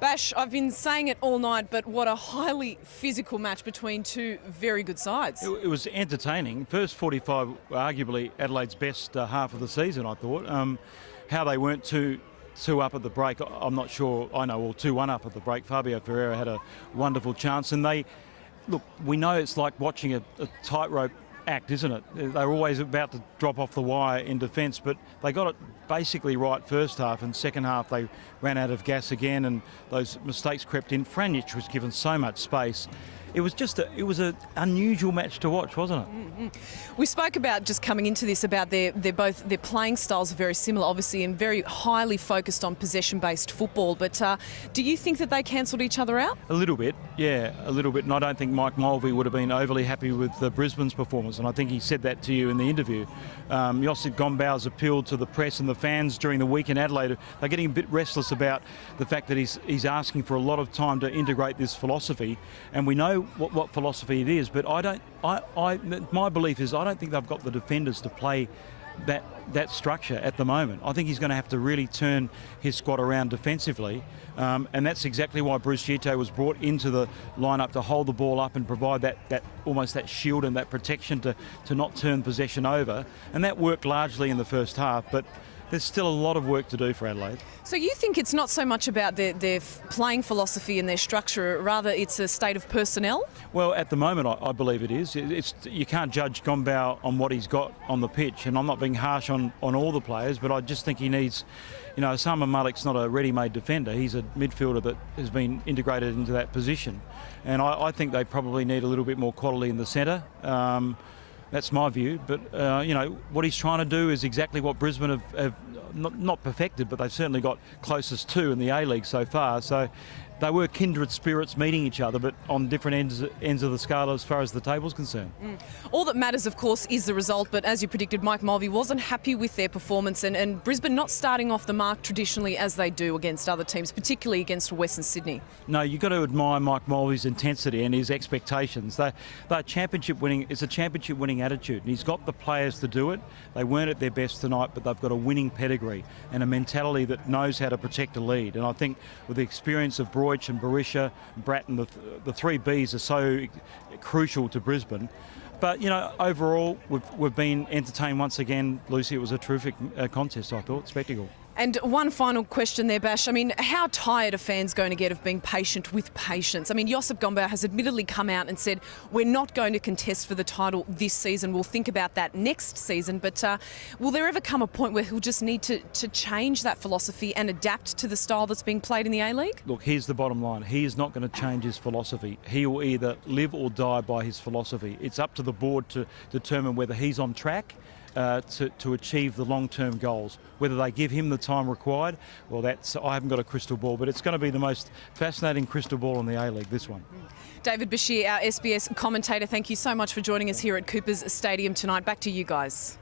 Bash, I've been saying it all night, but what a highly physical match between two very good sides. It was entertaining. First 45, arguably Adelaide's best half of the season, I thought. How they weren't two up at the break, I'm not sure. I know, well, 2-1 up at the break. Fabio Ferreira had a wonderful chance, and we know it's like watching a tightrope act, isn't it? They're always about to drop off the wire in defence, but they got it basically right first half, and second half they ran out of gas again, and those mistakes crept in. Franjic was given so much space. It was an unusual match to watch, wasn't it? Mm-hmm. We spoke about, just coming into this, about their playing styles are very similar, obviously, and very highly focused on possession-based football. But do you think that they cancelled each other out? A little bit, yeah, a little bit. And I don't think Mike Mulvey would have been overly happy with Brisbane's performance, and I think he said that to you in the interview. Josip Gombauer's appealed to the press and the fans during the week in Adelaide. They're getting a bit restless about the fact that he's asking for a lot of time to integrate this philosophy, and we know what philosophy it is, but my belief is I don't think they've got the defenders to play that structure at the moment. I think he's going to have to really turn his squad around defensively, and that's exactly why Bruce Gito was brought into the lineup, to hold the ball up and provide that almost that shield and that protection to not turn possession over, and that worked largely in the first half, but there's still a lot of work to do for Adelaide. So you think it's not so much about their playing philosophy and their structure, rather it's a state of personnel? Well, at the moment I believe it is. You can't judge Gombauer on what he's got on the pitch, and I'm not being harsh on all the players, but I just think he needs, Osama Malik's not a ready-made defender. He's a midfielder that has been integrated into that position, and I think they probably need a little bit more quality in the centre. That's my view, but what he's trying to do is exactly what Brisbane have not perfected, but they've certainly got closest to in the A-League so far. So they were kindred spirits meeting each other, but on different ends of the scale as far as the table's concerned. All that matters, of course, is the result, but as you predicted, Mike Mulvey wasn't happy with their performance, and Brisbane not starting off the mark traditionally as they do against other teams, particularly against Western Sydney. No, you've got to admire Mike Mulvey's intensity and his expectations. They're championship winning. It's a championship winning attitude, and he's got the players to do it. They weren't at their best tonight, but they've got a winning pedigree and a mentality that knows how to protect a lead. And I think with the experience of Broich and Barisha, Bratton, the three Bs are so crucial to Brisbane. But, overall, we've been entertained once again. Lucy, it was a terrific contest, I thought, spectacle. And one final question there, Bash. I mean, how tired are fans going to get of being patient with patience? I mean, Josip Gombauer has admittedly come out and said, we're not going to contest for the title this season. We'll think about that next season. But will there ever come a point where he'll just need to change that philosophy and adapt to the style that's being played in the A-League? Look, here's the bottom line. He is not going to change his philosophy. He will either live or die by his philosophy. It's up to the board to determine whether he's on track to achieve the long-term goals. Whether they give him the time required, well, I haven't got a crystal ball, but it's going to be the most fascinating crystal ball in the A-League, this one. David Bashir, our SBS commentator, thank you so much for joining us here at Coopers Stadium tonight. Back to you guys.